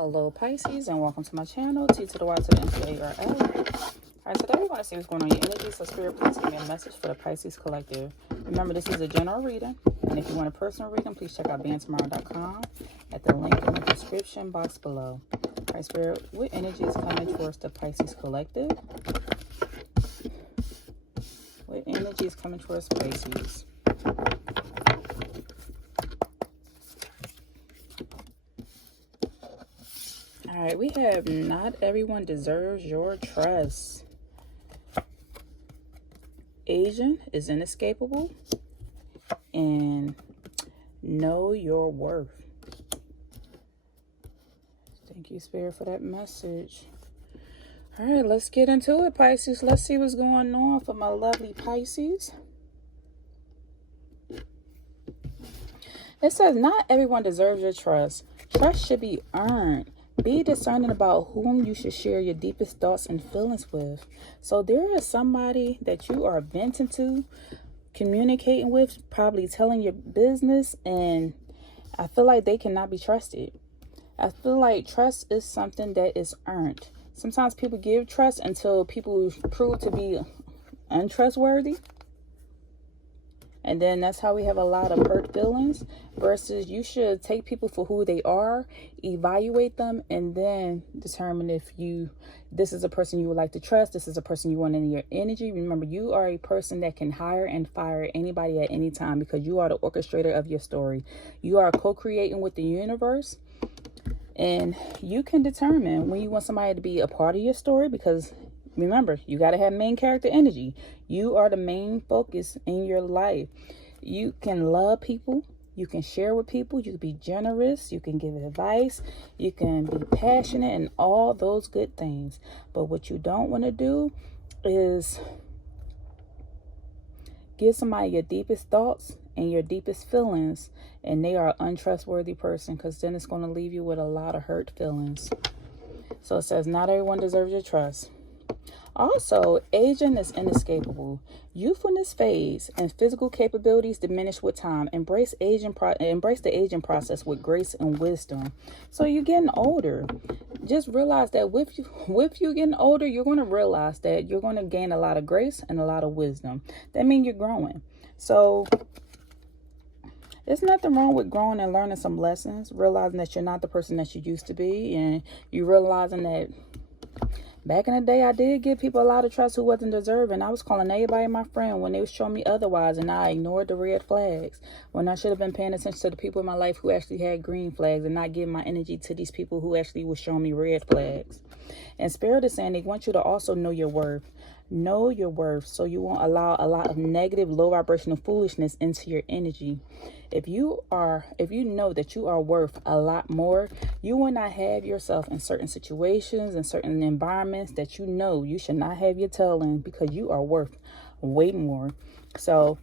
Hello Pisces, and welcome to my channel, T to the Y to the N to the A-R-L. Alright, today we're going to see what's going on in your energy. So Spirit, please give me a message for the Pisces collective. Remember, this is a general reading, and if you want a personal reading, please check out BeingTymara.com at the link in the description box below. Alright, Spirit, what energy is coming towards the Pisces collective? What energy is coming towards Pisces? All right, we have not everyone deserves your trust. Asian is inescapable, and know your worth. Thank you, Spirit, for that message. All right, let's get into it, Pisces. Let's see what's going on for my lovely Pisces. It says not everyone deserves your trust. Trust should be earned. Be discerning about whom you should share your deepest thoughts and feelings with. So there is somebody that you are venting to, communicating with, probably telling your business, and I feel like they cannot be trusted. I feel like trust is something that is earned. Sometimes people give trust until people prove to be untrustworthy. And then that's how we have a lot of hurt feelings, versus you should take people for who they are, evaluate them, and then determine if this is a person you would like to trust. This is a person you want in your energy. Remember, you are a person that can hire and fire anybody at any time because you are the orchestrator of your story. You are co-creating with the universe, and you can determine when you want somebody to be a part of your story, because remember, you got to have main character energy. You are the main focus in your life. You can love people. You can share with people. You can be generous. You can give advice. You can be passionate and all those good things. But what you don't want to do is give somebody your deepest thoughts and your deepest feelings, and they are an untrustworthy person, because then it's going to leave you with a lot of hurt feelings. So it says not everyone deserves your trust. Also, aging is inescapable. Youthfulness fades and physical capabilities diminish with time. Embrace the aging process with grace and wisdom. So you're getting older. Just realize that with you getting older, you're going to realize that you're going to gain a lot of grace and a lot of wisdom. That means you're growing. So there's nothing wrong with growing and learning some lessons, realizing that you're not the person that you used to be, and you realizing that back in the day, I did give people a lot of trust who wasn't deserving. I was calling everybody my friend when they was showing me otherwise, and I ignored the red flags when I should have been paying attention to the people in my life who actually had green flags, and not giving my energy to these people who actually was showing me red flags. And Spirit is saying they want you to also know your worth. Know your worth so you won't allow a lot of negative, low vibrational foolishness into your energy. If you know that you are worth a lot more, you will not have yourself in certain situations and certain environments that you know you should not have your tail in, because you are worth way more. So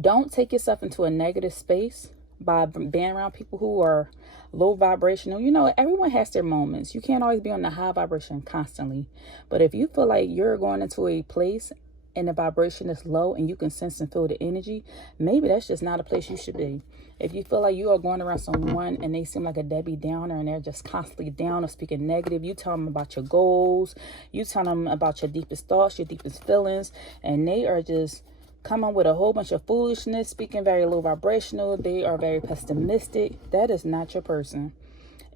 don't take yourself into a negative space by being around people who are low vibrational. You know, everyone has their moments. You can't always be on the high vibration constantly. But if you feel like you're going into a place and the vibration is low and you can sense and feel the energy, maybe that's just not a place you should be. If you feel like you are going around someone and they seem like a Debbie Downer and they're just constantly down or speaking negative, you tell them about your goals, you tell them about your deepest thoughts, your deepest feelings, and they are just coming with a whole bunch of foolishness, speaking very low vibrational, they are very pessimistic, that is not your person.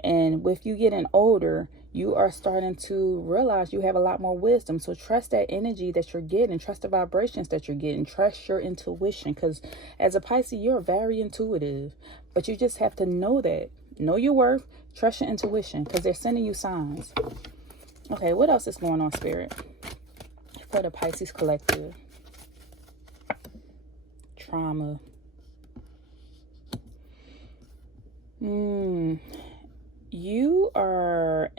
And with you getting older, you are starting to realize you have a lot more wisdom. So trust that energy that you're getting. Trust the vibrations that you're getting. Trust your intuition. Because as a Pisces, you're very intuitive. But you just have to know that. Know your worth. Trust your intuition. Because they're sending you signs. Okay, what else is going on, Spirit? For the Pisces collective. Trauma. You are,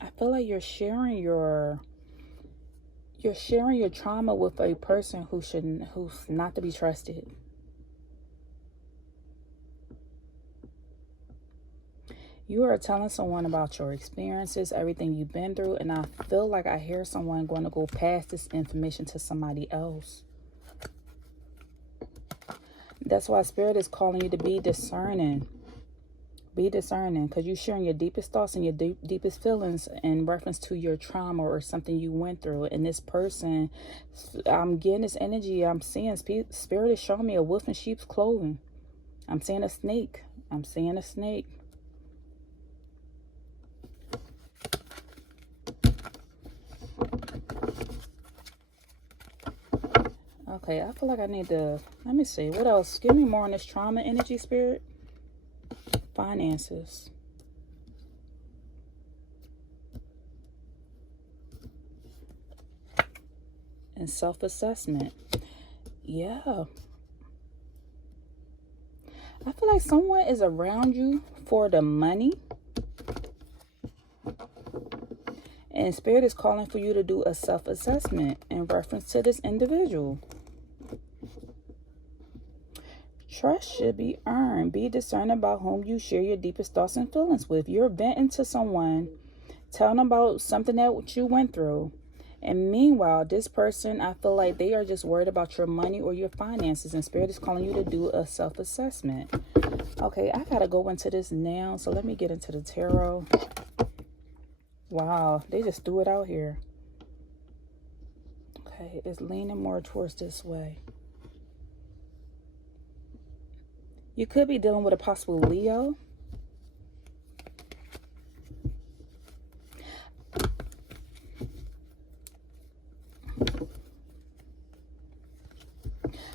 I feel like you're sharing your trauma with a person who's not to be trusted. You are telling someone about your experiences, everything you've been through, and I feel like I hear someone going to go pass this information to somebody else. That's why Spirit is calling you to be discerning. Be discerning, because you're sharing your deepest thoughts and your deepest feelings in reference to your trauma or something you went through. And this person, I'm getting this energy. I'm seeing spirit is showing me a wolf in sheep's clothing. I'm seeing a snake. I'm seeing a snake. Okay, I feel like I need to, let me see. What else? Give me more on this trauma energy, spirit. Finances. And self-assessment. Yeah. I feel like someone is around you for the money. And spirit is calling for you to do a self-assessment in reference to this individual. Trust should be earned. Be discerning about whom you share your deepest thoughts and feelings with. You're venting to someone, telling them about something that you went through. And meanwhile, this person, I feel like they are just worried about your money or your finances. And spirit is calling you to do a self-assessment. Okay, I got to go into this now. So let me get into the tarot. Wow, they just threw it out here. Okay, it's leaning more towards this way. You could be dealing with a possible Leo.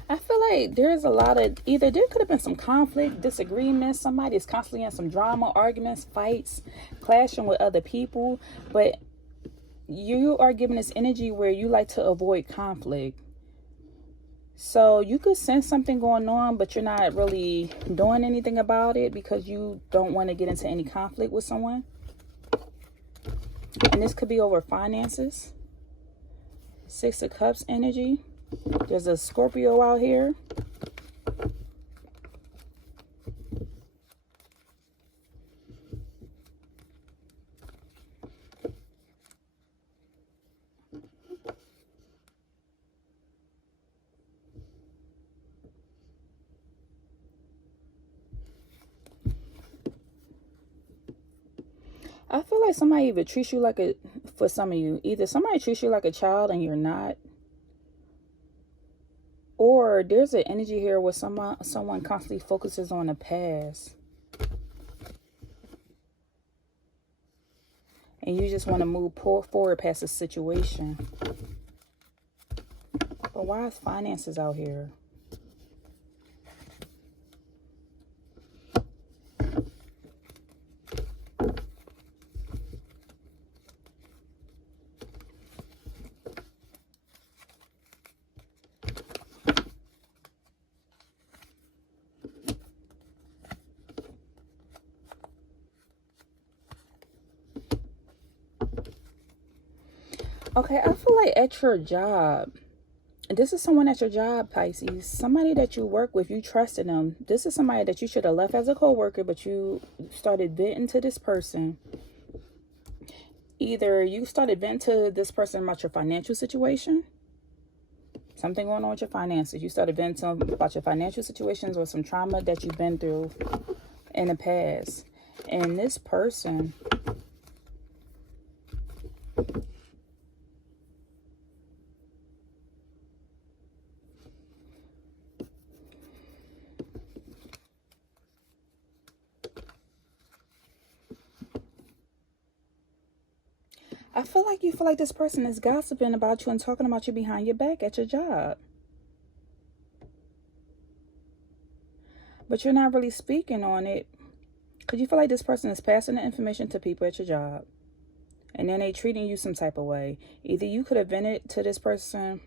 I feel like there's a lot of, either there could have been some conflict, disagreements, somebody is constantly in some drama, arguments, fights, clashing with other people, but you are given this energy where you like to avoid conflict. So you could sense something going on, but you're not really doing anything about it because you don't want to get into any conflict with someone. And this could be over finances. 6 of Cups energy. There's a Scorpio out here. I feel like somebody either treats you like a, for some of you, either somebody treats you like a child and you're not. Or there's an energy here where someone constantly focuses on the past. And you just want to move forward past the situation. But why is finances out here? Okay, I feel like at your job, this is someone at your job, Pisces, somebody that you work with, you trusted them. This is somebody that you should have left as a co-worker, but you started venting to this person. Either you started venting to this person about your financial situation, something going on with your finances. You started venting about your financial situations or some trauma that you've been through in the past. And this person, I feel like this person is gossiping about you and talking about you behind your back at your job. But you're not really speaking on it because you feel like this person is passing the information to people at your job. And then they treating you some type of way. Either you could have vented to this person.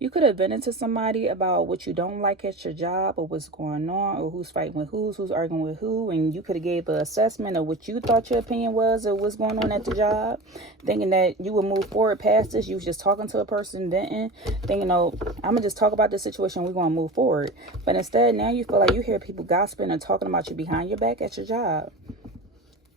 You could have vented to somebody about what you don't like at your job or what's going on or who's fighting with who's arguing with who. And you could have gave an assessment of what you thought your opinion was of what's going on at the job. Thinking that you would move forward past this. You was just talking to a person, venting. Thinking, oh, I'm going to just talk about this situation. We're going to move forward. But instead, now you feel like you hear people gossiping and talking about you behind your back at your job.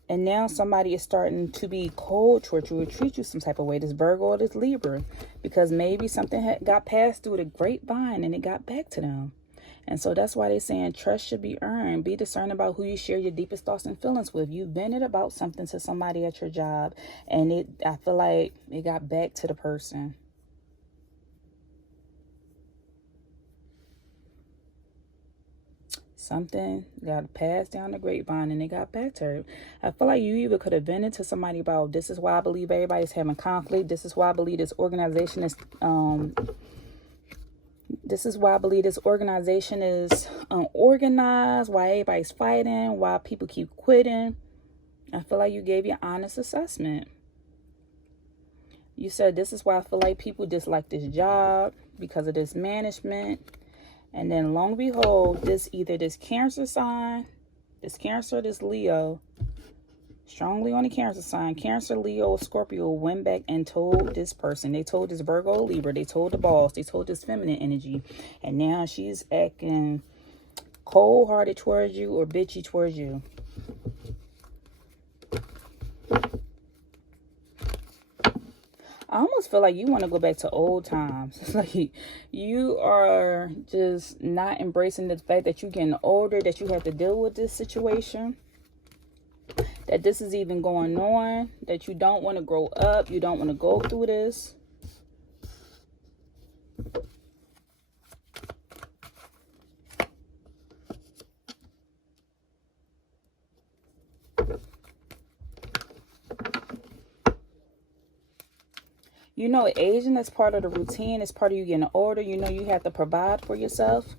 And now somebody is starting to be cold towards you or treat you some type of way. This Virgo or this Libra. Because maybe something got passed through the grapevine and it got back to them. And so that's why they're saying trust should be earned. Be discerning about who you share your deepest thoughts and feelings with. You vented about something to somebody at your job, and I feel like it got back to the person. Something got passed down the grapevine and it got back to her. I feel like you either could have vented to somebody about, this is why I believe everybody's having conflict. This is why I believe this organization is unorganized, why everybody's fighting, why people keep quitting. I feel like you gave your honest assessment. You said, this is why I feel like people dislike this job, because of this management. And then long behold, this Cancer sign, this Cancer, this Leo, strongly on the Cancer sign, Cancer, Leo, Scorpio, went back and told this person. They told this Virgo, Libra, they told the boss, they told this feminine energy. And now she's acting cold-hearted towards you or bitchy towards you. I almost feel like you want to go back to old times. It's like you are just not embracing the fact that you're getting older, that you have to deal with this situation, that this is even going on, that you don't want to grow up, you don't want to go through this. You know, aging is part of the routine. It's part of you getting older. You know, you have to provide for yourself.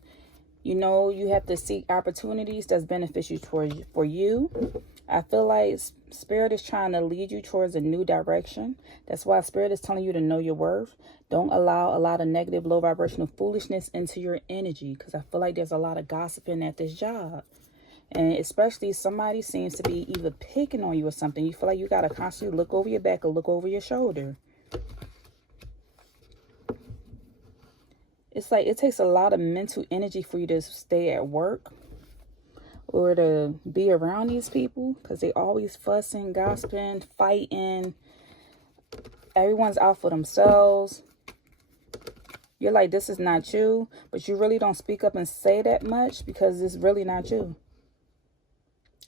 You know, you have to seek opportunities that's beneficial for you. I feel like Spirit is trying to lead you towards a new direction. That's why Spirit is telling you to know your worth. Don't allow a lot of negative, low vibrational foolishness into your energy, because I feel like there's a lot of gossiping at this job. And especially somebody seems to be either picking on you or something. You feel like you got to constantly look over your back or look over your shoulder. It's like it takes a lot of mental energy for you to stay at work or to be around these people, because they always fussing, gossiping, fighting. Everyone's out for themselves. You're like, this is not you, but you really don't speak up and say that much because it's really not you.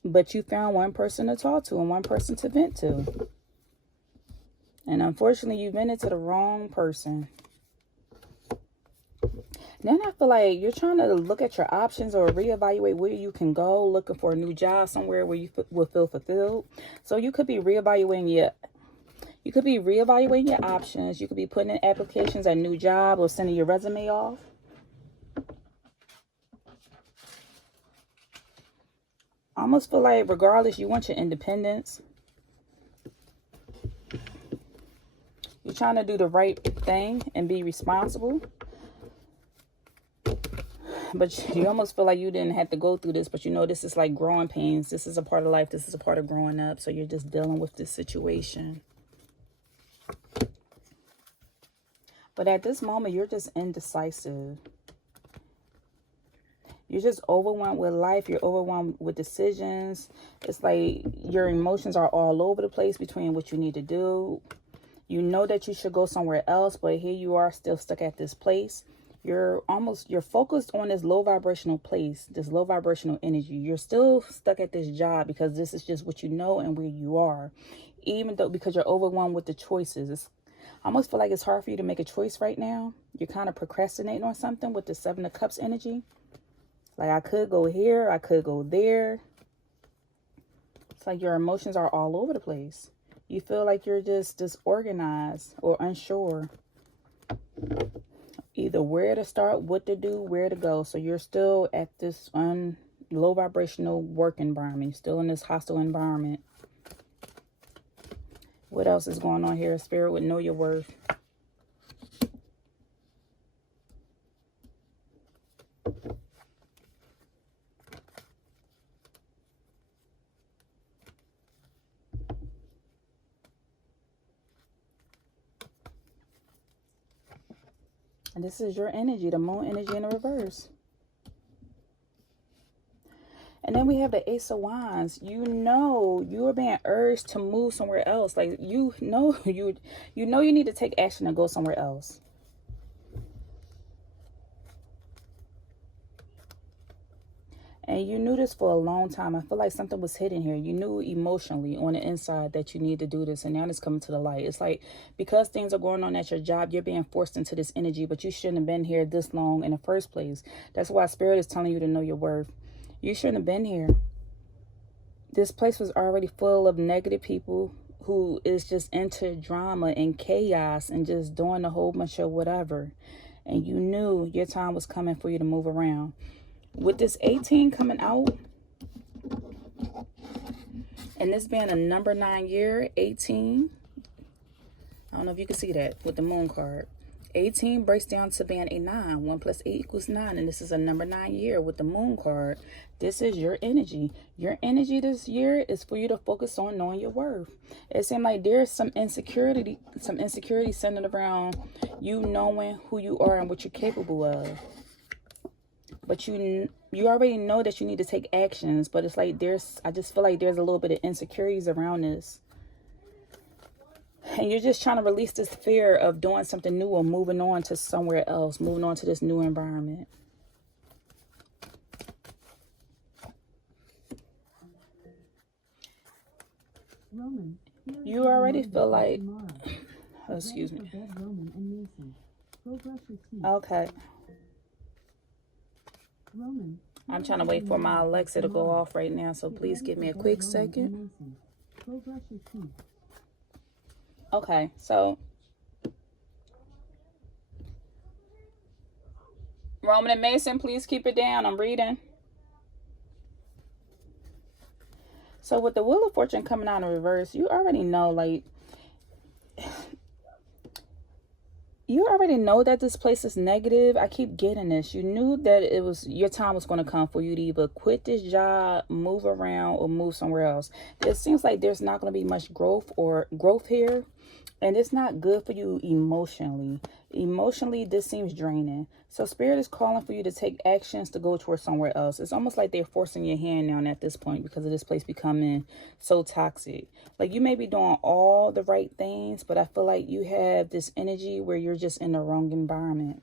But you found one person to talk to and one person to vent to. And unfortunately, you vented to the wrong person. Then I feel like you're trying to look at your options or reevaluate where you can go, looking for a new job somewhere where you will feel fulfilled. So you could be reevaluating your options. You could be putting in applications at a new job or sending your resume off. I almost feel like regardless, you want your independence. You're trying to do the right thing and be responsible. But you almost feel like you didn't have to go through this. But you know, this is like growing pains. This is a part of life. This is a part of growing up. So you're just dealing with this situation. But at this moment, you're just indecisive. You're just overwhelmed with life. You're overwhelmed with decisions. It's like your emotions are all over the place between what you need to do. You know that you should go somewhere else, but here you are still stuck at this place. You're focused on this low vibrational place, this low vibrational energy. You're still stuck at this job because this is just what you know and where you are. Even though, because you're overwhelmed with the choices. I almost feel like it's hard for you to make a choice right now. You're kind of procrastinating on something with the Seven of Cups energy. Like, I could go here, I could go there. It's like your emotions are all over the place. You feel like you're just disorganized or unsure. Either where to start, what to do, where to go. So you're still at this low vibrational work environment. You're still in this hostile environment. What else is going on here? Spirit would know your worth. And this is your energy, the moon energy in the reverse. And then we have the Ace of Wands. You know you are being urged to move somewhere else. Like, you know you need to take action and go somewhere else. And you knew this for a long time. I feel like something was hidden here. You knew emotionally on the inside that you need to do this. And now it's coming to the light. It's like because things are going on at your job, you're being forced into this energy. But you shouldn't have been here this long in the first place. That's why Spirit is telling you to know your worth. You shouldn't have been here. This place was already full of negative people who is just into drama and chaos and just doing a whole bunch of whatever. And you knew your time was coming for you to move around. With this 18 coming out, and this being a number 9 year, 18, I don't know if you can see that with the moon card. 18 breaks down to being a 9. 1 plus 8 equals 9. And this is a number 9 year with the moon card. This is your energy. Your energy this year is for you to focus on knowing your worth. It seems like there's some insecurity centered around you knowing who you are and what you're capable of. But you already know that you need to take actions. But it's like I just feel like there's a little bit of insecurities around this. And you're just trying to release this fear of doing something new or moving on to somewhere else. Moving on to this new environment. You already feel like... Oh, excuse me. Okay. I'm trying to wait for my Alexa to go off right now. So please give me a quick second. Okay, so Roman and Mason, please keep it down. I'm reading. So with the Wheel of Fortune coming out in reverse, you already know, like, you already know that this place is negative. I keep getting this. You knew that your time was going to come for you to either quit this job, move around, or move somewhere else. It seems like there's not going to be much growth here. And it's not good for you emotionally. Emotionally, this seems draining. So Spirit is calling for you to take actions to go towards somewhere else. It's almost like they're forcing your hand down at this point because of this place becoming so toxic. Like you may be doing all the right things, but I feel like you have this energy where you're just in the wrong environment.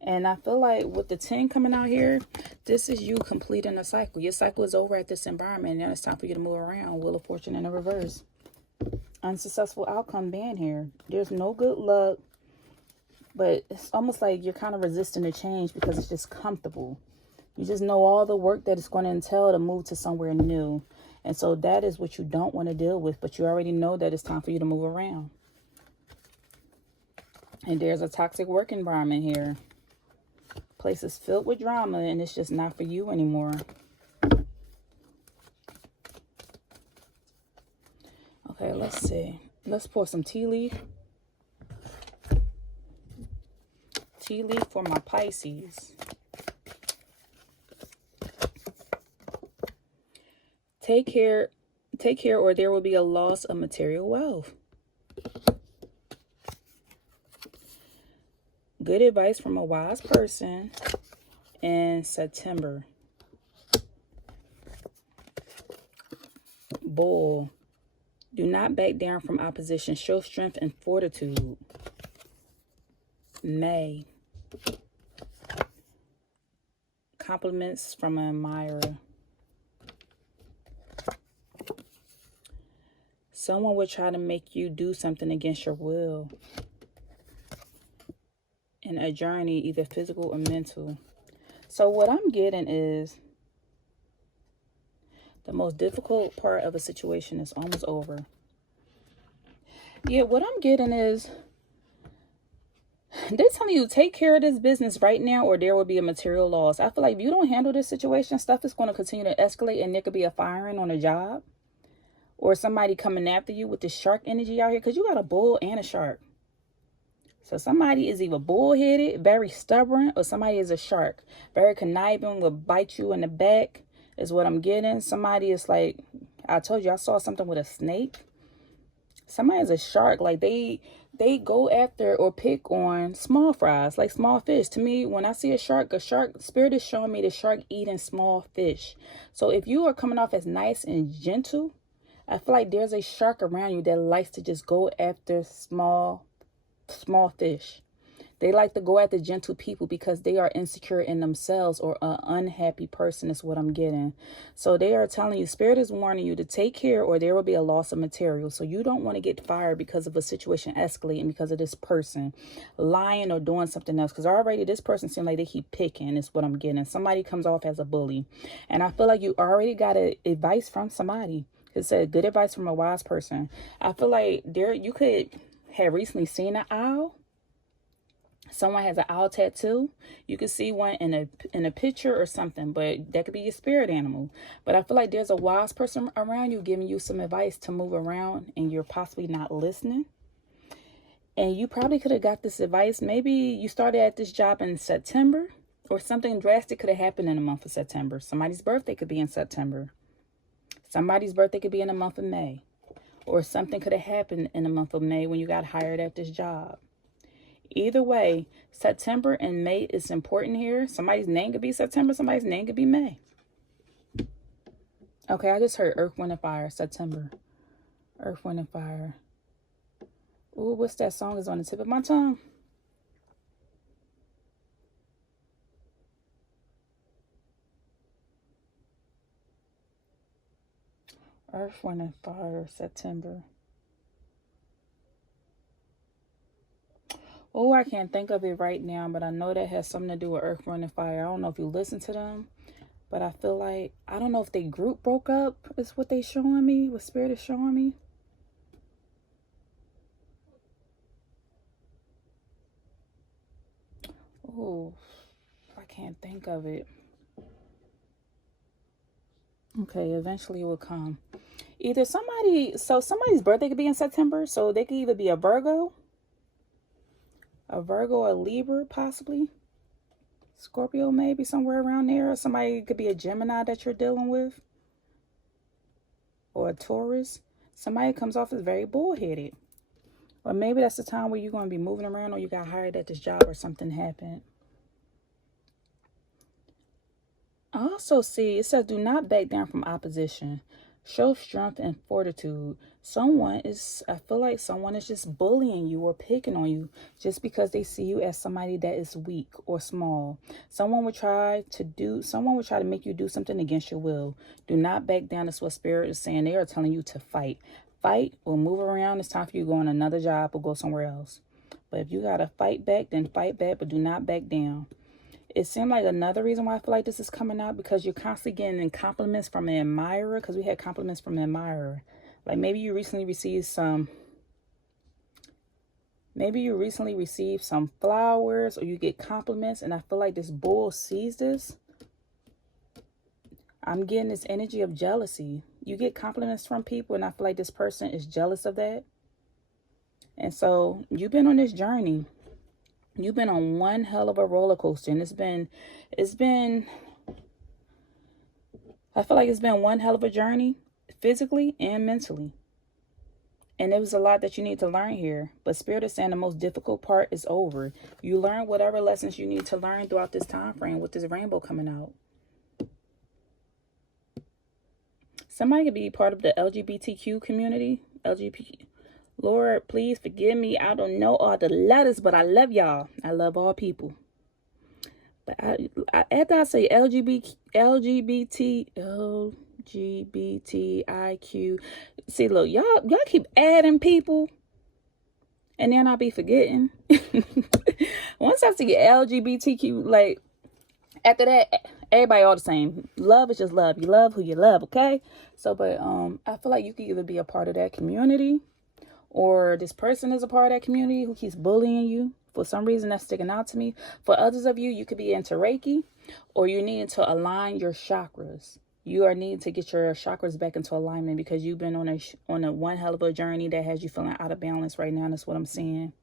And I feel like with the 10 coming out here, this is you completing a cycle. Your cycle is over at this environment. Now it's time for you to move around. Wheel of Fortune in the reverse. Unsuccessful outcome being here. There's no good luck. But it's almost like you're kind of resisting the change because it's just comfortable. You just know all the work that it's going to entail to move to somewhere new. And so that is what you don't want to deal with. But you already know that it's time for you to move around. And there's a toxic work environment here. Place is filled with drama and it's just not for you anymore. Okay, let's see. Let's pour some tea leaf. Tea leaf for my Pisces. Take care or there will be a loss of material wealth. Good advice from a wise person in September. Bull. Do not back down from opposition. Show strength and fortitude. May. Compliments from an admirer. Someone will try to make you do something against your will. In a journey, either physical or mental. So what I'm getting is the most difficult part of a situation is almost over. Yeah, what I'm getting is they're telling you take care of this business right now or there will be a material loss. I feel like if you don't handle this situation, stuff is going to continue to escalate and there could be a firing on a job or somebody coming after you with the shark energy out here because you got a bull and a shark. So somebody is either bullheaded, very stubborn, or somebody is a shark. Very conniving, will bite you in the back is what I'm getting. Somebody is like, I told you I saw something with a snake. Somebody is a shark. Like they go after or pick on small fries, like small fish. To me, when I see a shark, Spirit is showing me the shark eating small fish. So if you are coming off as nice and gentle, I feel like there's a shark around you that likes to just go after small fish. They like to go after gentle people because they are insecure in themselves, or an unhappy person is what I'm getting. So they are telling you, Spirit is warning you to take care or there will be a loss of material. So you don't want to get fired because of a situation escalating because of this person lying or doing something else. Because already this person seems like they keep picking is what I'm getting. Somebody comes off as a bully. And I feel like you already got advice from somebody. It said good advice from a wise person. I feel like you could have recently seen an owl. Someone has an owl tattoo. You could see one in a picture or something, but that could be your spirit animal. But I feel like there's a wise person around you giving you some advice to move around, and you're possibly not listening. And you probably could have got this advice. Maybe you started at this job in September, or something drastic could have happened in the month of September. Somebody's birthday could be in September. Somebody's birthday could be in the month of May. Or something could have happened in the month of May when you got hired at this job. Either way, September and May is important here. Somebody's name could be September. Somebody's name could be May. Okay, I just heard Earth, Wind, and Fire. September. Earth, Wind, and Fire. Ooh, what's that song? Is on the tip of my tongue. Earth, Wind, and Fire, September. Oh, I can't think of it right now, but I know that has something to do with Earth, Wind, and Fire. I don't know if you listen to them, but I feel like, I don't know if they group broke up is what they showing me, what Spirit is showing me. Oh, I can't think of it. Okay, eventually it will come. Either somebody's birthday could be in September, so they could either be a Virgo or a Libra, possibly. Scorpio, maybe somewhere around there. Or somebody could be a Gemini that you're dealing with. Or a Taurus. Somebody comes off as very bullheaded. Or maybe that's the time where you're going to be moving around, or you got hired at this job, or something happened. I also see, it says, do not back down from opposition. Show strength and fortitude. I feel like someone is just bullying you or picking on you just because they see you as somebody that is weak or small. Someone will try to make you do something against your will. Do not back down. That's what Spirit is saying. They are telling you to fight. Fight or move around. It's time for you to go on another job or go somewhere else. But if you got to fight back, then fight back, but do not back down. It seemed like another reason why I feel like this is coming out, because you're constantly getting compliments from an admirer, because we had compliments from an admirer. Like maybe you recently received some flowers, or you get compliments, and I feel like this bull sees this. I'm getting this energy of jealousy. You get compliments from people, and I feel like this person is jealous of that. And so you've been on this journey. You've been on one hell of a roller coaster, and I feel like it's been one hell of a journey, physically and mentally. And there was a lot that you need to learn here. But Spirit is saying the most difficult part is over. You learn whatever lessons you need to learn throughout this time frame with this rainbow coming out. Somebody could be part of the LGBTQ community. Lord, please forgive me. I don't know all the letters, but I love y'all. I love all people. But after I say LGBTIQ, see, look, y'all keep adding people, and then I'll be forgetting. Once I see LGBTQ, like, after that, everybody all the same. Love is just love. You love who you love, okay? So, but I feel like you could either be a part of that community, or this person is a part of that community who keeps bullying you. For some reason, that's sticking out to me. For others of you, you could be into Reiki, or you need to align your chakras. You are needing to get your chakras back into alignment, because you've been on a one hell of a journey that has you feeling out of balance right now. That's what I'm seeing.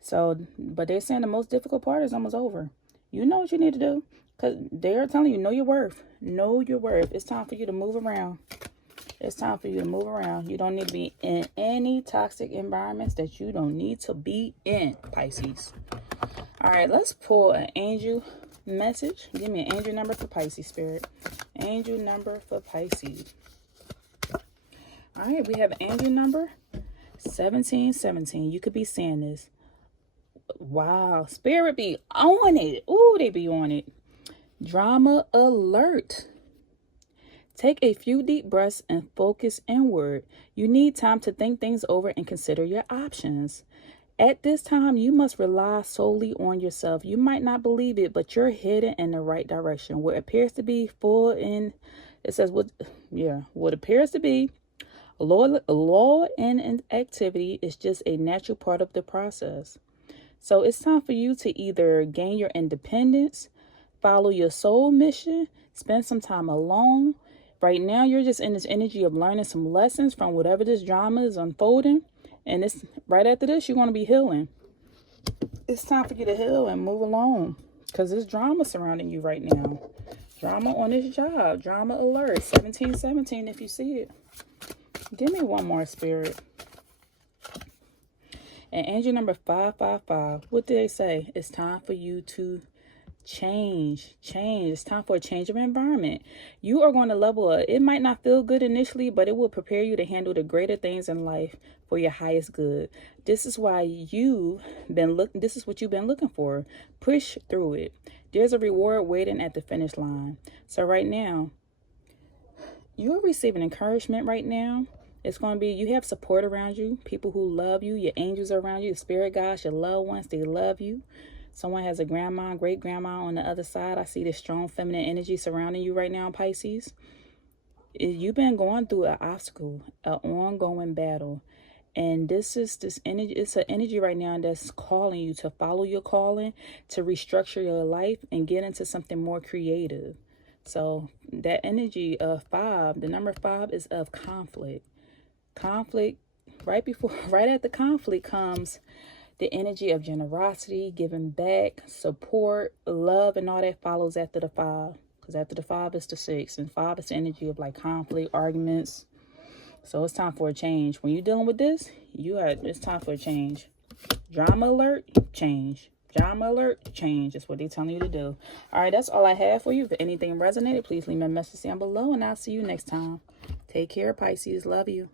So, but they're saying the most difficult part is almost over. You know what you need to do, because they're telling you, know your worth. Know your worth. It's time for you to move around. It's time for you to move around. You don't need to be in any toxic environments that you don't need to be in, Pisces. All right, let's pull an angel message. Give me an angel number for Pisces, Spirit. Angel number for Pisces. All right, we have angel number 1717. You could be saying this. Wow. Spirit be on it. Ooh, they be on it. Drama alert. Take a few deep breaths and focus inward. You need time to think things over and consider your options. At this time, you must rely solely on yourself. You might not believe it, but you're heading in the right direction. What appears to be what appears to be law and activity is just a natural part of the process. So it's time for you to either gain your independence, follow your soul mission, spend some time alone. Right now, you're just in this energy of learning some lessons from whatever this drama is unfolding. And it's right after this, you're going to be healing. It's time for you to heal and move along. Because there's drama surrounding you right now. Drama on this job. Drama alert. 1717 if you see it. Give me one more, Spirit. And angel number 555. What did they say? It's time for you to change. It's time for a change of environment. You are going to level up. It might not feel good initially, but it will prepare you to handle the greater things in life for your highest good. This is why this is what you've been looking for. Push through it. There's a reward waiting at the finish line. So right now, you're receiving encouragement right now. It's going to be, you have support around you, people who love you, your angels are around you, the spirit guides, your loved ones, they love you. Someone has a grandma, great grandma on the other side. I see this strong feminine energy surrounding you right now, Pisces. You've been going through an obstacle, an ongoing battle. And this energy, it's an energy right now that's calling you to follow your calling, to restructure your life and get into something more creative. So that energy of 5, the number 5 is of conflict. Conflict, right at the conflict comes the energy of generosity, giving back, support, love, and all that follows after the 5. Because after the 5 is the 6. And 5 is the energy of like conflict, arguments. So it's time for a change. When you're dealing with this, it's time for a change. Drama alert, change. Drama alert, change. That's what they're telling you to do. All right, that's all I have for you. If anything resonated, please leave me a message down below. And I'll see you next time. Take care, Pisces. Love you.